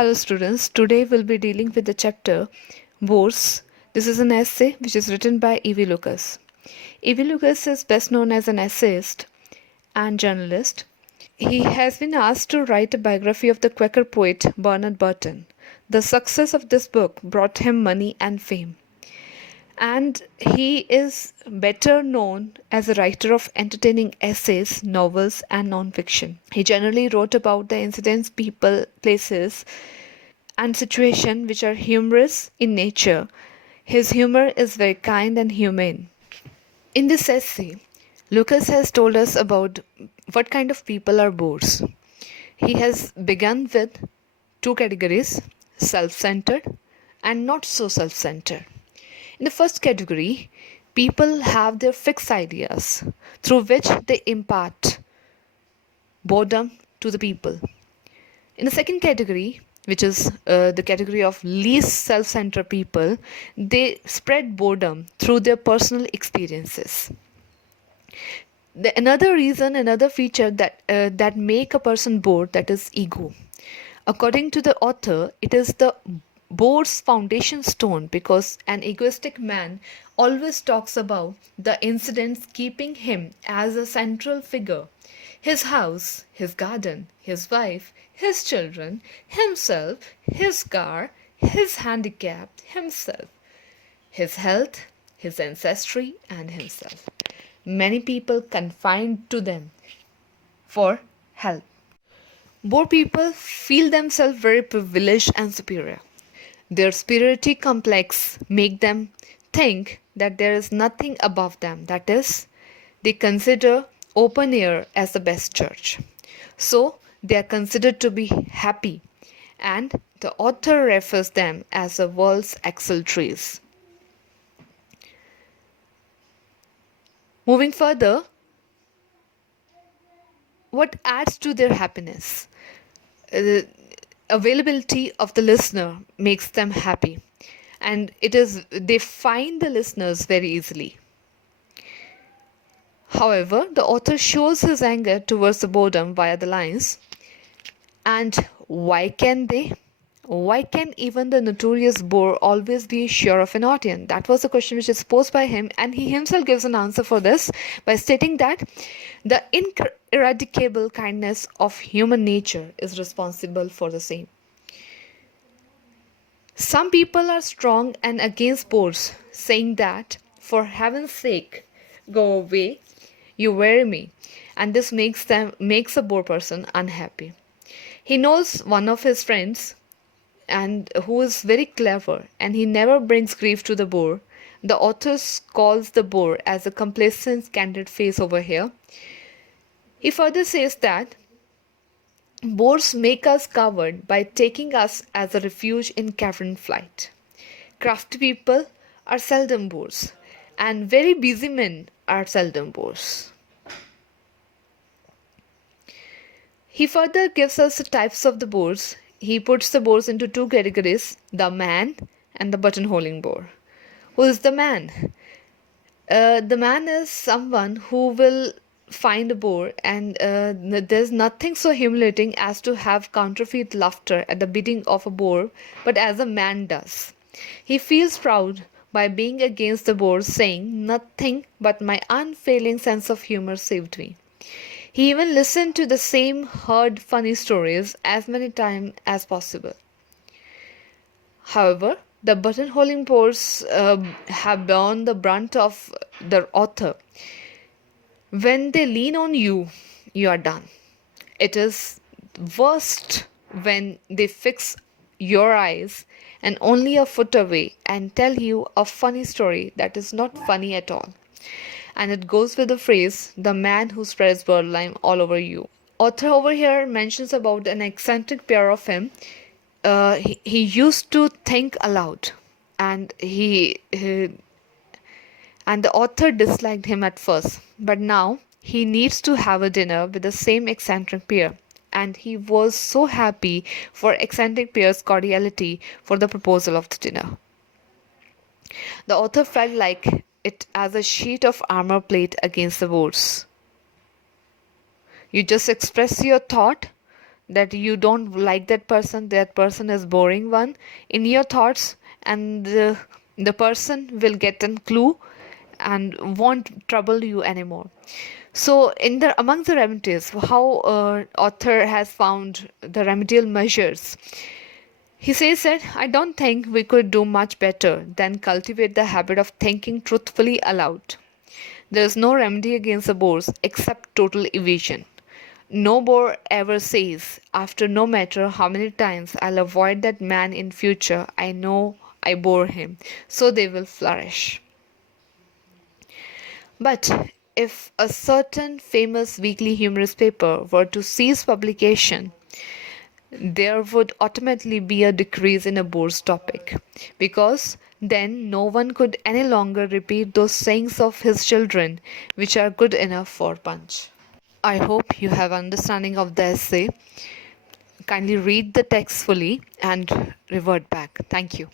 Hello students, today we'll be dealing with the chapter Bores. This is an essay which is written by E.V. Lucas. E.V. Lucas is best known as an essayist and journalist. He has been asked to write a biography of the Quaker poet Bernard Burton. The success of this book brought him money and fame. And he is better known as a writer of entertaining essays, novels, and non-fiction. He generally wrote about the incidents, people, places, and situations which are humorous in nature. His humor is very kind and humane. In this essay, Lucas has told us about what kind of people are bores. He has begun with two categories, self-centered and not so self-centered. In the first category, people have their fixed ideas through which they impart boredom to the people. In the second category, which is the category of least self-centered people, they spread boredom through their personal experiences. Another feature that make a person bored, that is ego. According to the author, it is the bore's foundation stone because an egoistic man always talks about the incidents keeping him as a central figure. His house, his garden, his wife, his children, himself, his car, his handicap, himself, his health, his ancestry, and himself. Many people confine to them for help. Bore people feel themselves very privileged and superior. Their superiority complex make them think that there is nothing above them. That is, they consider open air as the best church. So, they are considered to be happy, and the author refers them as the world's axle trees. Moving further, what adds to their happiness? The availability of the listener makes them happy, and they find the listeners very easily. However, the author shows his anger towards the boredom via the lines, and why can even the notorious bore always be sure of an audience? That was the question which is posed by him, and he himself gives an answer for this by stating that the ineradicable kindness of human nature is responsible for the same. Some people are strong and against bores, saying that, for heaven's sake, go away, you weary me, and this makes a bore person unhappy. He knows one of his friends and who is very clever, and he never brings grief to the bore. The author calls the bore as a complacent, candid face over here. He further says that bores make us coward by taking us as a refuge in cavern flight. Crafty people are seldom bores, and very busy men are seldom bores. He further gives us the types of the bores. He puts the bores into two categories, the man and the buttonholing bore. Who is the man? The man is someone who will find a bore, and there's nothing so humiliating as to have counterfeit laughter at the bidding of a bore, but as a man does. He feels proud by being against the bore, saying, "Nothing but my unfailing sense of humor saved me." He even listened to the same heard funny stories as many times as possible. However, the buttonholing bores have borne the brunt of the author. When they lean on you, you are done. It is worst when they fix your eyes and only a foot away and tell you a funny story that is not funny at all. And it goes with the phrase, the man who spreads birdlime all over you. Author over here mentions about an eccentric peer of him. He used to think aloud, and and the author disliked him at first, but now he needs to have a dinner with the same eccentric peer, and he was so happy for eccentric peer's cordiality for the proposal of the dinner. The author felt like it as a sheet of armor plate against the bores. You just express your thought, that you don't like that person is boring one in your thoughts, and the person will get a clue and won't trouble you anymore. So, in the among the remedies, how author has found the remedial measures, he says that I don't think we could do much better than cultivate the habit of thinking truthfully aloud. There is no remedy against the bores except total evasion. No bore ever says, after no matter how many times I'll avoid that man in future, I know I bore him, so they will flourish. But if a certain famous weekly humorous paper were to cease publication, there would automatically be a decrease in a bore's topic, because then no one could any longer repeat those sayings of his children which are good enough for Punch. I hope you have understanding of the essay. Kindly read the text fully and revert back. Thank you.